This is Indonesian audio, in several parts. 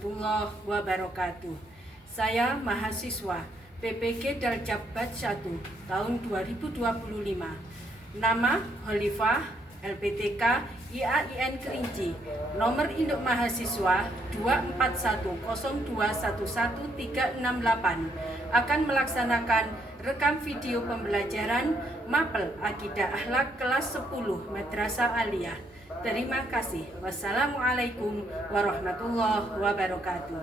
warahmatullahi wabarakatuh. Saya mahasiswa PPG Daljabat 1 tahun 2025. Nama Khalifah, LPTK IAIN Kerinci. Nomor induk mahasiswa 241021138. Akan melaksanakan rekam video pembelajaran Mapel Akidah Akhlak kelas 10 Madrasah Aliyah. Terima kasih. Wassalamualaikum warahmatullahi wabarakatuh.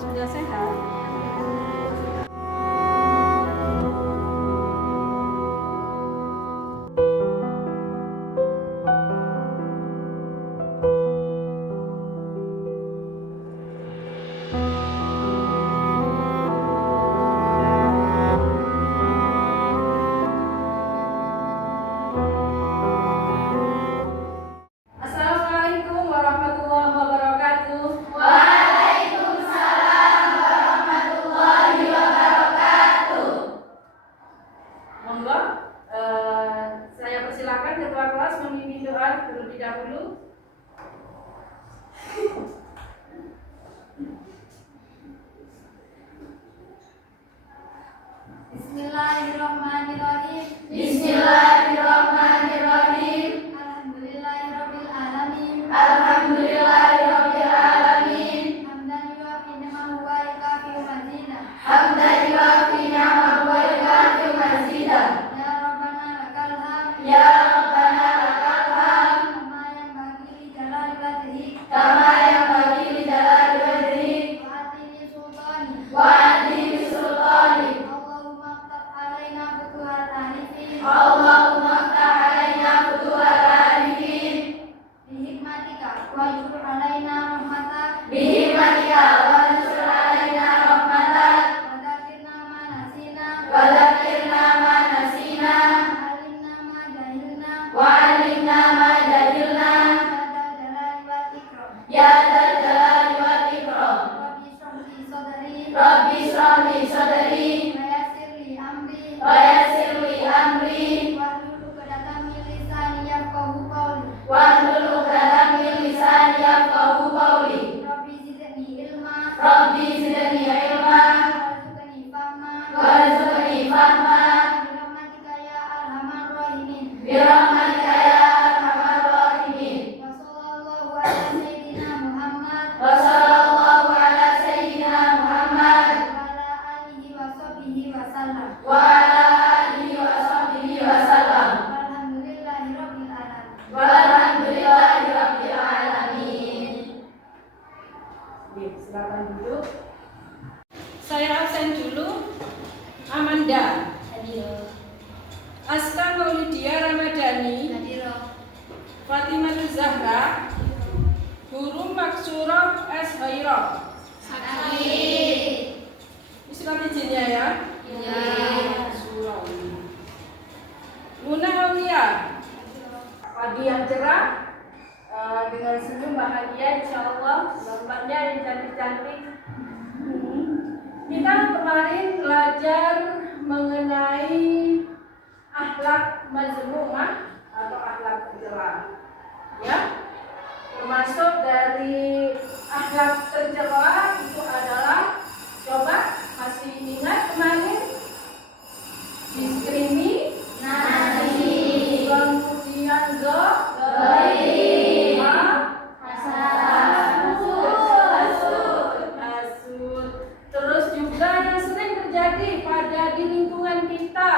Sudah sehat? Assalamualaikum warahmatullahi wabarakatuh. Monggo, saya persilakan ketua kelas memimpin doa terlebih dahulu. Bismillahirrahmanirrahim. Bismillahirrahmanirrahim. Alhamdulillahirabbil alamin. Alhamdulillahirabbil alamin. Hamdan yuwafi ni'amahu wa yukafi mazidah. Hamdan yuwafi ni'amahu wa yukafi mazidah. Ya Rabbana lakal hamd. Ya Rabbana lakal hamd. Kama yanbaghi li jalali wajhik. Kama yanbaghi li jalali wajhik. Wa atini sultani. Wa adli sultani. Allahumma ftah alaina futuhal arifin. Allahumma ftah alaina futuhal arifin. Bihikmatika wanshur alaina rahmatak. Bihikmatika wansur alaina rahmatak. Wa dzakirna ma nasina. Wa dzakirna ma nasina. Alimna ma jahilna. Wa alimna ma jahilna. Ya dzal jalali wal ikram. Ya dzal jalali wal ikram. Rabbi shrah li sadri. Rabbi shrah li sadri Wa yassir li amri. wa yassir li amri Wahlul 'uqdatam min lisani yafqahu qawli. wahlul 'uqdatam min lisani yafqahu qawli. Rabbi zidni ilma. Rabbi zidni ilma Warzuqni fahma. warzuqni fahma Birahmatika ya arhamar rahimin. bi rahmatika ya arhamar rahimin. Wa sallallahu ala sayyidina Muhammad Wa sallallahu ala sayyidina Muhammad wa ala alihi wa sahbihi wa sallam. wa ala alihi wa sahbihi wa sallam. Walhamdulillahirabbil alamin. Walhamdulillahi rabbil alamin. Silakan duduk. Saya absen dulu. Amanda Hadir. Asta Maulidia Ramadhani, Hadir. Fatimah Zahra, Guru Maksurah S. Hairah. Hadir. Surat izinnya ya. Iya. Surah. Muna Aulia, pagi yang cerah, dengan senyum bahagia, insya Allah, tempatnya yang cantik-cantik. Kita kemarin belajar mengenai akhlak mazmumah atau akhlak tercela, ya. Termasuk dari akhlak tercela itu adalah, coba masih ingat kemarin, diskriminasi, kemudian Ghairi, hasud. Terus juga yang sering terjadi pada di lingkungan kita,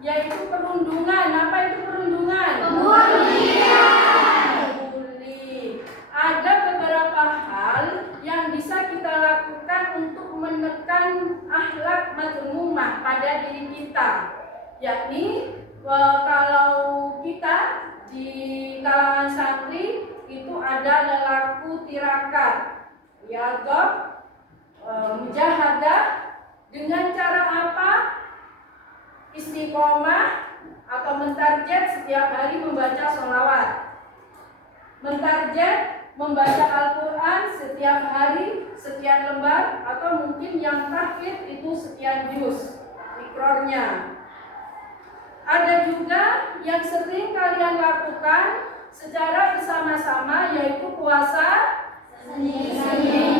yaitu perundungan. Apa itu perundungan? Bully. Ada beberapa hal yang bisa kita lakukan untuk menekan akhlak mazmumah pada diri kita, yakni kalau kita di kalangan santri itu ada lelaku tirakat, riyadhah, mujahadah. Dengan cara apa? Istiqomah atau mentarget setiap hari membaca sholawat, mentarget membaca Al-Quran setiap hari sekian lembar, atau mungkin yang tahfidz itu sekian juz ikrornya. Ada juga yang sering kalian lakukan secara bersama-sama, yaitu puasa Senin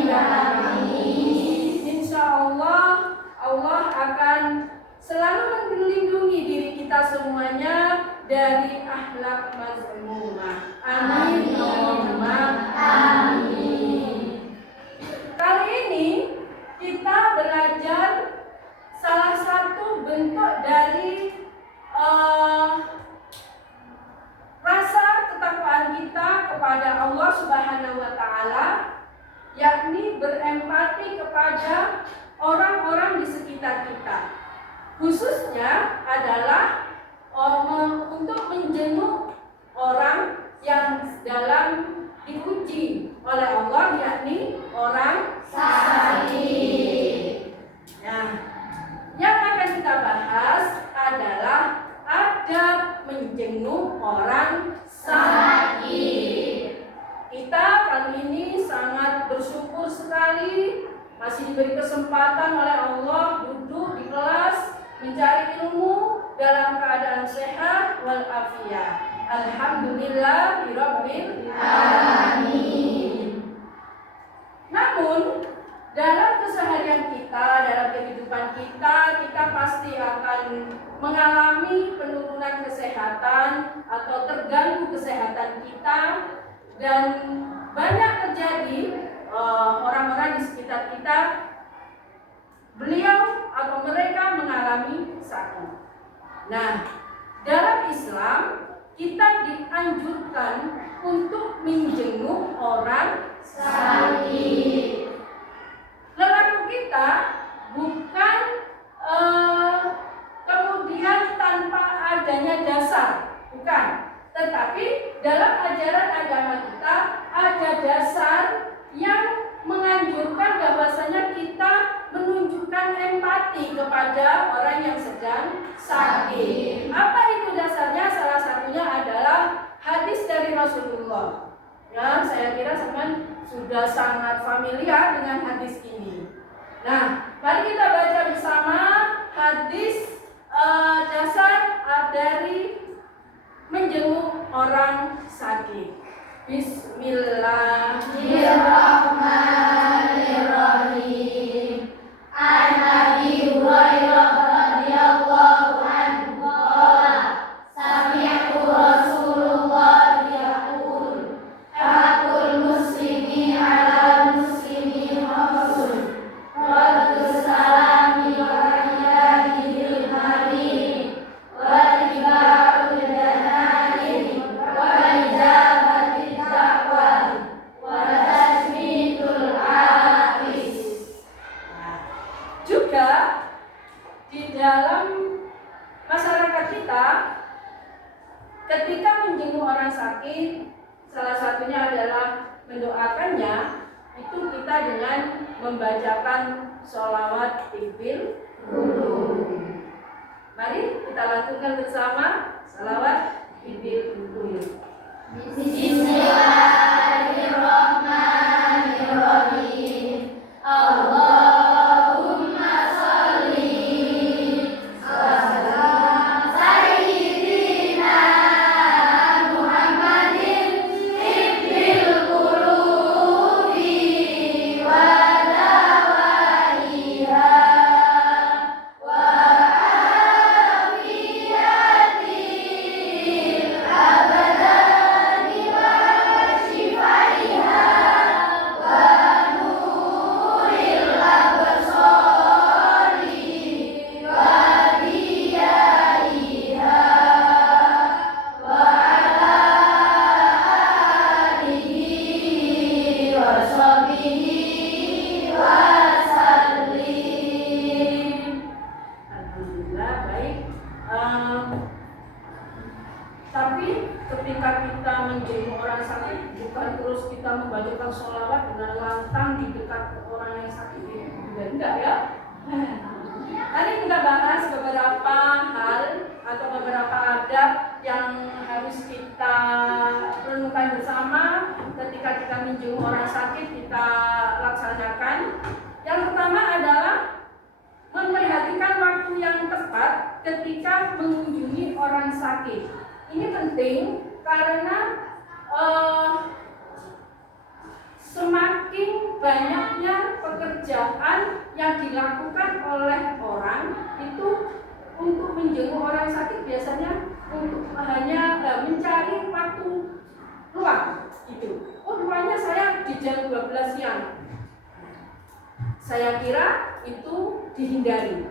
dan Kamis. Insya Allah, Allah akan selalu melindungi diri kita semuanya dari akhlak mazmumah. Amin. Amin. Kali ini kita belajar salah satu bentuk dari rasa ketakwaan kita kepada Allah Subhanahu wa Ta'ala, yakni berempati kepada orang-orang di sekitar kita. Khususnya adalah untuk menjenguk orang yang dalam diuji oleh Allah, yakni orang sakit. Nah, yang akan kita bahas adalah adab menjenguk orang sakit. Kita kali ini sangat bersyukur sekali masih diberi kesempatan oleh Allah duduk di kelas mencari ilmu dalam keadaan sehat walafiat. Alhamdulillahirabbil alamin. Namun dalam keseharian kita, dalam kehidupan kita, kita pasti akan mengalami penurunan kesehatan atau terganggu kesehatan kita, dan banyak terjadi orang-orang di sekitar kita, beliau atau mereka mengalami sakit. Nah, dalam Islam kita dianjurkan untuk menjenguk orang sakit. Lelaku kita bukan kemudian tanpa adanya dasar, bukan. Tetapi dalam ajaran agama kita ada dasar yang menganjurkan bahwasanya kita menunjukkan empati kepada orang yang sedang sakit. Apa itu dasarnya? Salah satunya adalah hadis dari Rasulullah. Ya, saya kira teman sudah sangat familiar dengan hadis ini. Nah, mari kita baca bersama hadis dasar dari menjenguk orang sakit. Bismillahirrahmanirrahim. An Abi Hurairah radhiyallahu anhu qala sami'tu Rasulullah yaqul haqqul muslimi 'ala muslimi khamsun raddus salami wa iyadil marid wa tiba'ul jana'iz wa ijabatil da'wah wa tashmitul 'afis. Juga di dalam masyarakat kita, ketika menjenguk orang sakit, salah satunya adalah mendoakannya, itu kita dengan membacakan sholawat Ibil Wudhu. Mari kita lakukan bersama sholawat Ibil Wudhu. Bismillahirrahmanirrahim. Allahumma sholli ala sayyidina Muhammadin tibbil qulubi wa dawaiha wa afiyatil abadani wa shifaiha wa nuril absari wa diyaiha wa ala alihi wa sahbihi wa sallim. Alhamdulillah, baik. Tapi ketika kita menjenguk orang sakit, bukan terus kita membacakan sholawat dengan lantang di dekat orang yang sakit, itu juga enggak ya. Tadi kita bahas beberapa hal atau beberapa adab yang harus kita renungkan bersama ketika kita menjenguk orang sakit, kita laksanakan. Yang pertama adalah memperhatikan waktu yang tepat ketika mengunjungi orang sakit. Ini penting karena semakin banyaknya pekerjaan yang dilakukan oleh orang itu untuk menjenguk orang sakit, biasanya untuk hanya mencari waktu luang gitu. Oh, rupanya saya di jam 12 siang. Saya kira itu dihindari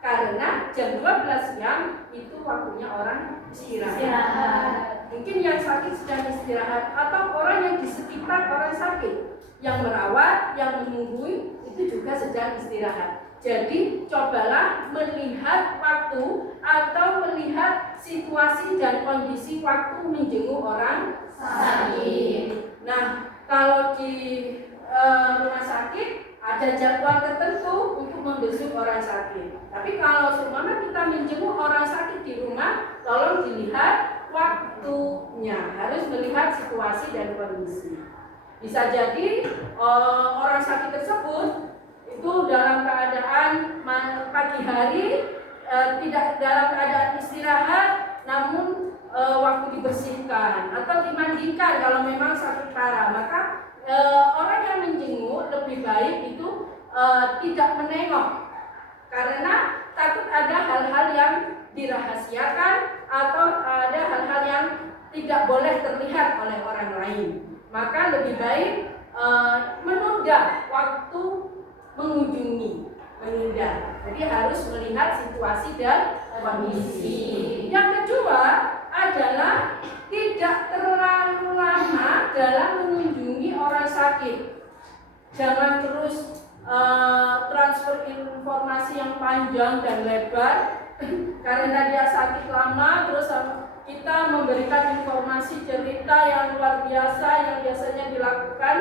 karena jam 12 siang itu waktunya orang istirahat. Mungkin yang sakit sedang istirahat atau orang yang di sekitar orang sakit yang merawat, yang menunggui itu juga sedang istirahat. Jadi cobalah melihat waktu atau melihat situasi dan kondisi waktu menjenguk orang sakit. Nah, kalau di rumah sakit ada jadwal tertentu untuk membesuk orang sakit. Tapi kalau seumpama kita menjenguk orang sakit di rumah, tolong dilihat waktunya, harus melihat situasi dan kondisi. Bisa jadi orang sakit tersebut itu dalam keadaan pagi hari, tidak dalam keadaan istirahat, namun waktu dibersihkan atau dimandikan kalau memang sakit parah, maka orang yang menjenguk lebih baik itu tidak menengok karena takut ada hal-hal yang dirahasiakan atau ada hal-hal yang tidak boleh terlihat oleh orang lain. Maka lebih baik menunda waktu mengunjungi, menunda. Jadi harus melihat situasi dan kondisi. Yang kedua adalah tidak terlalu lama dalam mengunjungi orang sakit. Jangan terus transfer informasi yang panjang dan lebar karena dia sakit lama, terus kita memberikan informasi cerita yang luar biasa yang biasanya dilakukan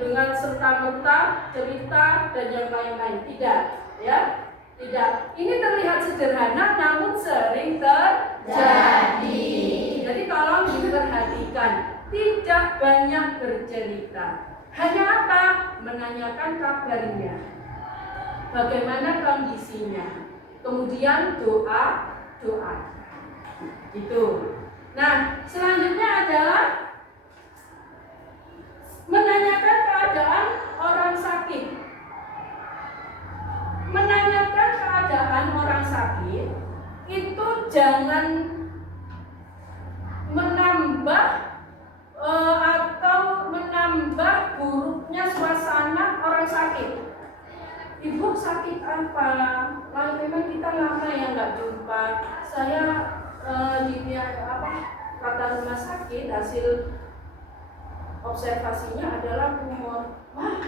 dengan serta-merta cerita dan yang lain-lain. Tidak, ya. Tidak. Ini terlihat sederhana namun sering terjadi. Jadi tolong diperhatikan, tidak banyak bercerita. Hanya apa? Menanyakan kabarnya, bagaimana kondisinya, kemudian doa. Gitu. Nah, selanjutnya adalah menanyakan keadaan orang sakit. Menanyakan keadaan orang sakit itu jangan menambah atau menambah buruknya suasana orang sakit. Ibu sakit apa? Lalu memang kita lama yang nggak jumpa. Saya kata rumah sakit hasil observasinya adalah tumor. Wah,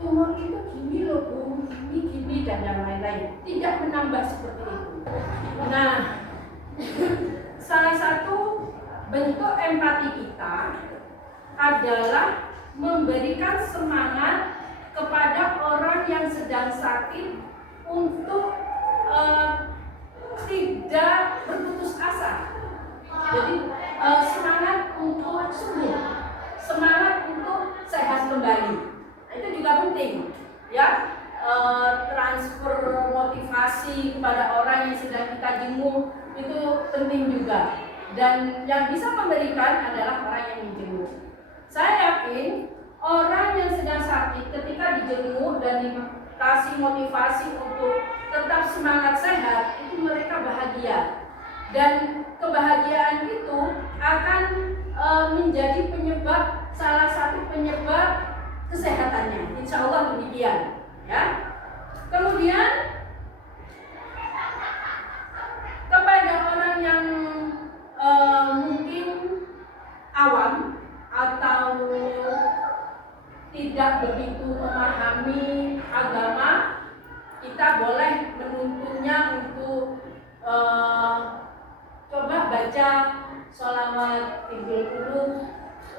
tumor itu gini loh Bu, gini dan yang lain-lain. Tidak menambah seperti itu. Nah, salah satu bentuk empati kita adalah memberikan semangat kepada orang yang sedang sakit untuk tidak berputus asa. Jadi semangat untuk sembuh, semangat untuk sehat kembali. Nah, itu juga penting, ya. Transfer motivasi kepada orang yang sedang kita jenguk itu penting juga. Dan yang bisa memberikan adalah orang yang dijenguk. Saya yakin orang yang sedang sakit ketika dijenguk dan dikasih motivasi untuk tetap semangat sehat, itu mereka bahagia. Dan kebahagiaan itu akan menjadi penyebab, salah satu penyebab kesehatannya. Insya Allah demikian, ya. Kemudian kepada orang yang mungkin awam atau tidak begitu memahami agama, kita boleh menuntunnya untuk coba baca sholawat Idul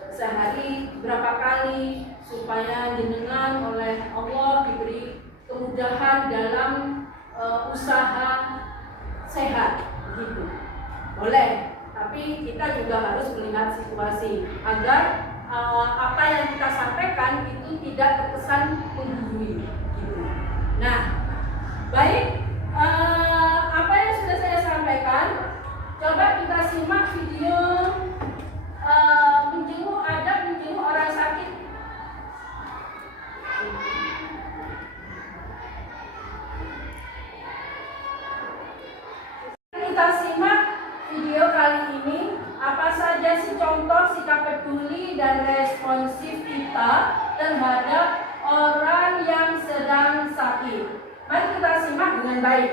sehari berapa kali supaya jenengan oleh Allah diberi kemudahan dalam usaha sehat gitu. Boleh, tapi kita juga harus melihat situasi agar apa yang kita sampaikan itu tidak terkesan menggurui gitu. Nah, baik, apa yang sudah saya sampaikan, coba kita simak video menjenguk orang sakit. Kita simak video kali ini, apa saja sih contoh sikap peduli dan responsif kita terhadap orang yang sedang sakit. Mari kita simak dengan baik.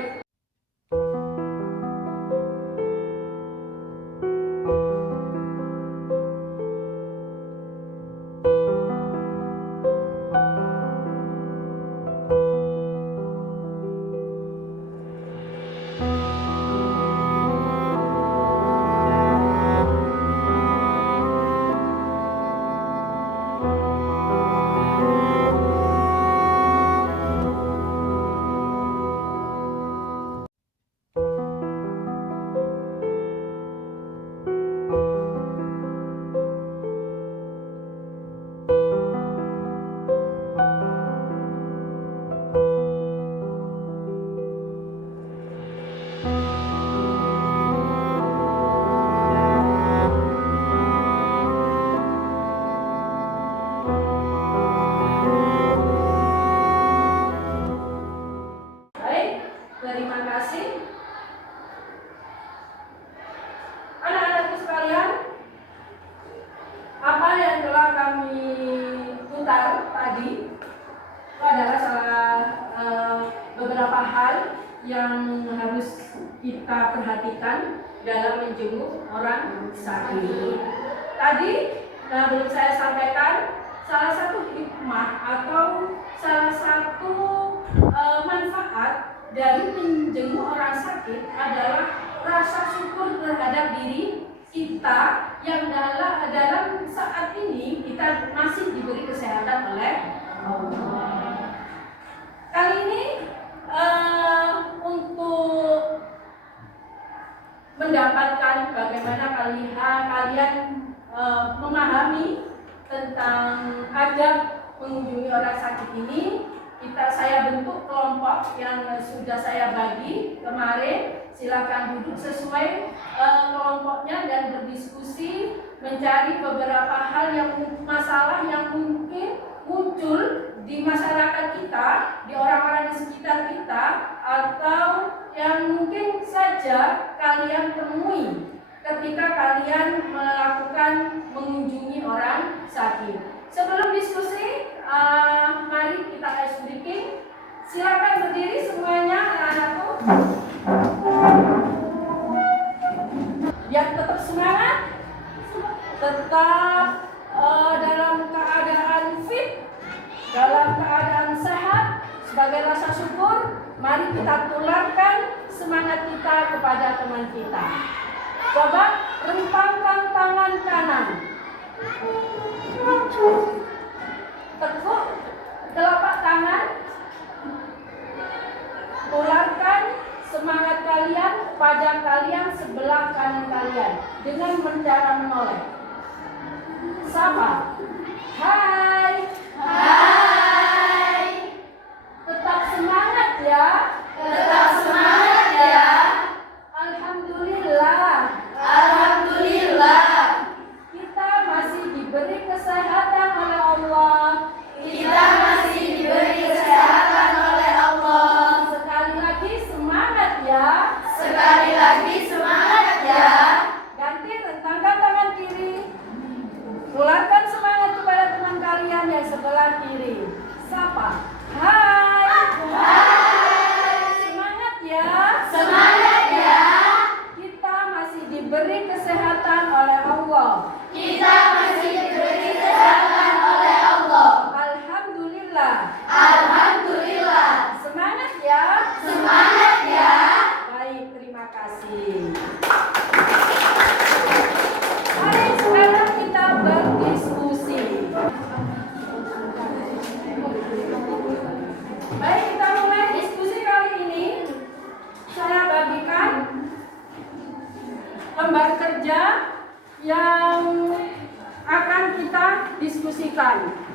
Terima kasih. Anak-anakku sekalian, apa yang telah kami putar tadi itu adalah beberapa hal yang harus kita perhatikan dalam menjenguk orang sakit. Tadi belum saya sampaikan salah satu hikmah atau salah satu manfaat dari menjenguk orang sakit adalah rasa syukur terhadap diri kita yang dalam saat ini kita masih diberi kesehatan oleh Allah. Kali ini untuk mendapatkan bagaimana kalian memahami tentang adab mengunjungi orang sakit ini, saya bentuk kelompok yang sudah saya bagi kemarin. Silakan duduk sesuai kelompoknya dan berdiskusi, mencari beberapa hal masalah yang mungkin muncul di masyarakat kita, di orang-orang di sekitar kita, atau yang mungkin saja kalian temui ketika kalian melakukan mengunjungi orang sakit. Sebelum diskusi, mari kita sedikit. Silakan berdiri semuanya, anak-anakku. Biar tetap semangat, tetap dalam keadaan fit, dalam keadaan sehat. Sebagai rasa syukur, mari kita tularkan semangat kita kepada teman kita. Coba rentangkan tangan kanan, tekuk telapak tangan, tularkan semangat kalian pada kalian sebelah kanan kalian dengan cara menoleh. Sapa, hai, Hai. tetap semangat ya, Tetap semangat ya. Alhamdulillah. Alhamdulillah. Kita masih diberi kesehatan oleh Allah. Kita masih diberi kesehatan oleh Allah. Sekali lagi semangat ya. Sekali lagi semangat ya. Ganti rentangkan tangan kiri. Tularkan semangat kepada teman kalian yang sebelah kiri. Sapa, hai. Hai. Semangat ya. Semangat ya. Kita masih diberi kesehatan oleh Allah. Kita masih diberi kesehatan oleh Allah. Alhamdulillah. Alhamdulillah. Semangat ya. Semangat ya. Baik, terima kasih. Mari sekarang kita berdiskusi. dilakukan.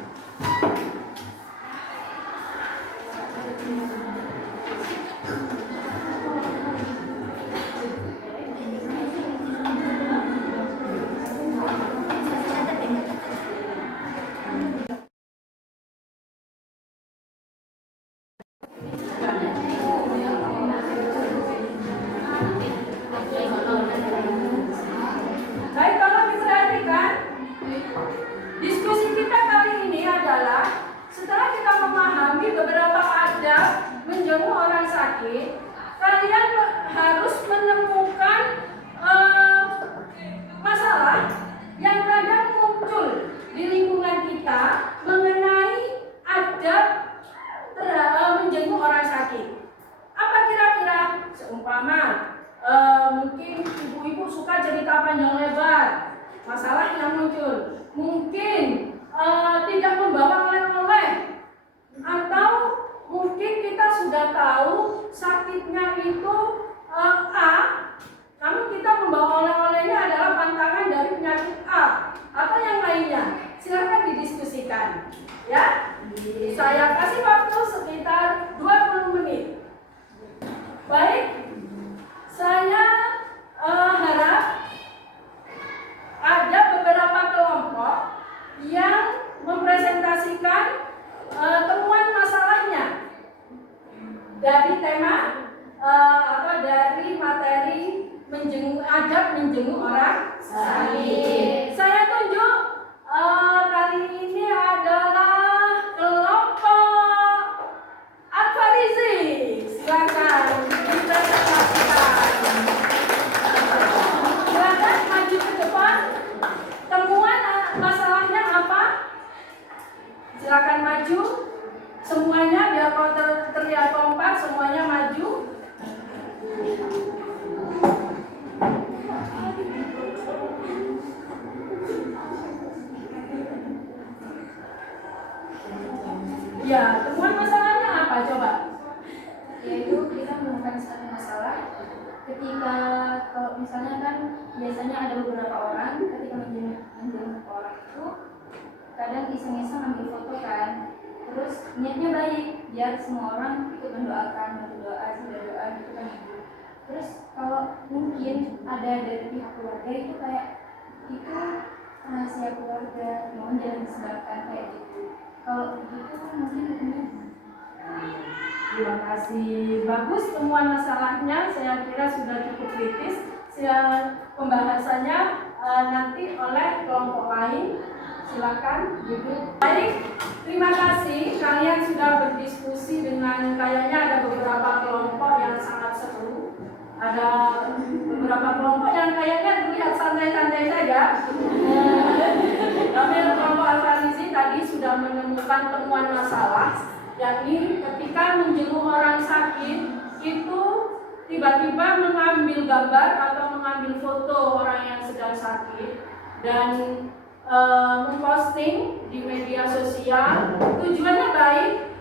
Baik, kalau diperhatikan, diskusi kita kali ini adalah setelah kita memahami beberapa adab menjenguk orang sakit, kalian harus menemukan masalah yang kadang muncul di lingkungan kita mengenai adab menjenguk orang sakit. Apa kira-kira? Seumpama mungkin ibu-ibu suka cerita panjang lebar, masalah yang muncul. Mungkin tidak membawa oleh-oleh, atau mungkin kita sudah tahu sakitnya itu A, namun kita membawa oleh-olehnya adalah pantangan dari penyakit A atau yang lainnya. Silakan didiskusikan, ya. Saya kasih waktu sekitar 20 menit. Baik, saya harap ada beberapa kelompok yang mempresentasikan temuan masalahnya dari tema atau dari materi adab menjenguk orang sakit. Saya tunjuk kali ini adalah kelompok Al-Farizi. Silakan dipresentasikan. Silakan maju ke depan. Temuan masalahnya apa? Silakan maju. Semuanya biar kalau terlihat kompak, semuanya maju. Ya, temuan masalahnya apa? Coba. Yaitu kita menemukan satu masalah ketika kalau misalnya kan biasanya ada beberapa orang ketika menjenguk orang itu kadang iseng-iseng ambil foto kan, terus niatnya baik biar semua orang ikut mendoakan, bantu doa, sudah doa gitu kan. Terus kalau mungkin ada dari pihak keluarga itu kayak itu rahasia keluarga, mohon jangan disebarkan kayak gitu. Kalau begitu mungkin hukumnya Terima kasih. Bagus temuan masalahnya. Saya kira sudah cukup kritis. Pembahasannya nanti oleh kelompok lain. Silakan duduk. Baik, terima kasih. Kalian sudah berdiskusi dengan kayaknya ada beberapa kelompok yang sangat seru. Ada beberapa kelompok yang kayaknya terlihat santai-santai saja. Tapi kelompok Al-Farizi tadi sudah menemukan temuan masalah. Yakni ketika menjenguk orang sakit itu tiba-tiba mengambil gambar atau mengambil foto orang yang sedang sakit dan memposting di media sosial. Tujuannya baik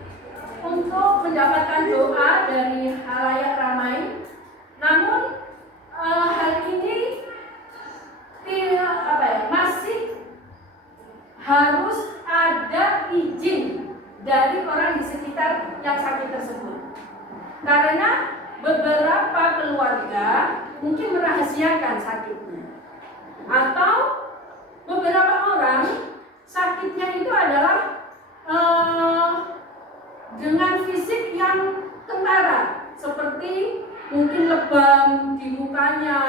untuk mendapatkan doa dari halayak ramai. Namun hal ini masih harus ada izin dari orang di sekitar yang sakit tersebut. Karena beberapa keluarga mungkin merahasiakan sakitnya. Atau beberapa orang sakitnya itu adalah dengan fisik yang kentara, seperti mungkin lebam di mukanya,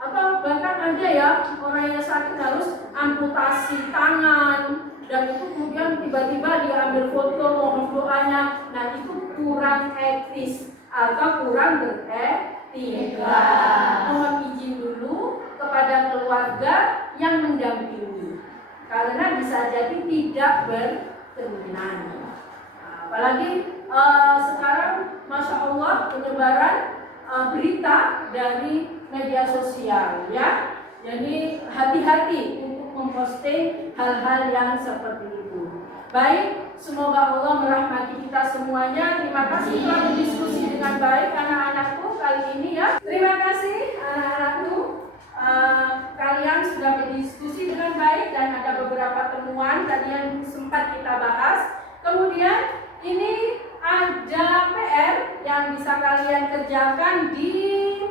atau bahkan ada ya orang yang sakit harus amputasi tangan, dan itu kemudian tiba-tiba diambil foto mohon doanya. Nah, itu kurang etis atau kurang beretika. Mohon izin dulu kepada keluarga yang mendampingi, karena bisa jadi tidak berkenan. Apalagi sekarang Masya Allah penyebaran berita dari media sosial, ya. Jadi hati-hati untuk memposting hal-hal yang seperti itu. Baik, semoga Allah merahmati kita semuanya. Terima kasih telah berdiskusi dengan baik anak-anakku kali ini, ya. Terima kasih anak-anakku. Kalian sudah berdiskusi dengan baik dan ada beberapa temuan pertemuan tadi yang sempat kita bahas. Kemudian ini ada PR yang bisa kalian kerjakan di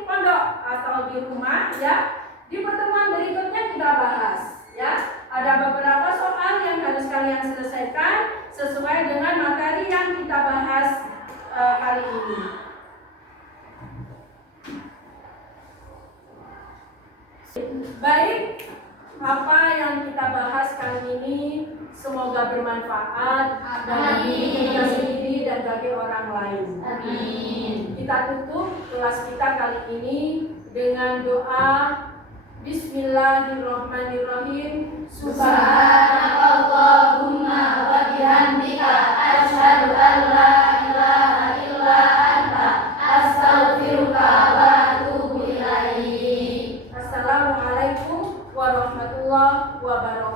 pondok atau di rumah ya. Di pertemuan berikutnya kita bahas ya. Ada beberapa soal yang harus kalian selesaikan sesuai dengan materi yang kita bahas kali ini. Baik, apa yang kita bahas kali ini semoga bermanfaat bagi kita sendiri dan bagi orang lain. Amin. Kita tutup kelas kita kali ini dengan doa Bismillahirrahmanirrahim. Subhanakallahumma wa bihamdika asyhadu an la ilaha illa anta astaghfiruka wa atubu ilaik. Assalamualaikum warahmatullahi wabarakatuh.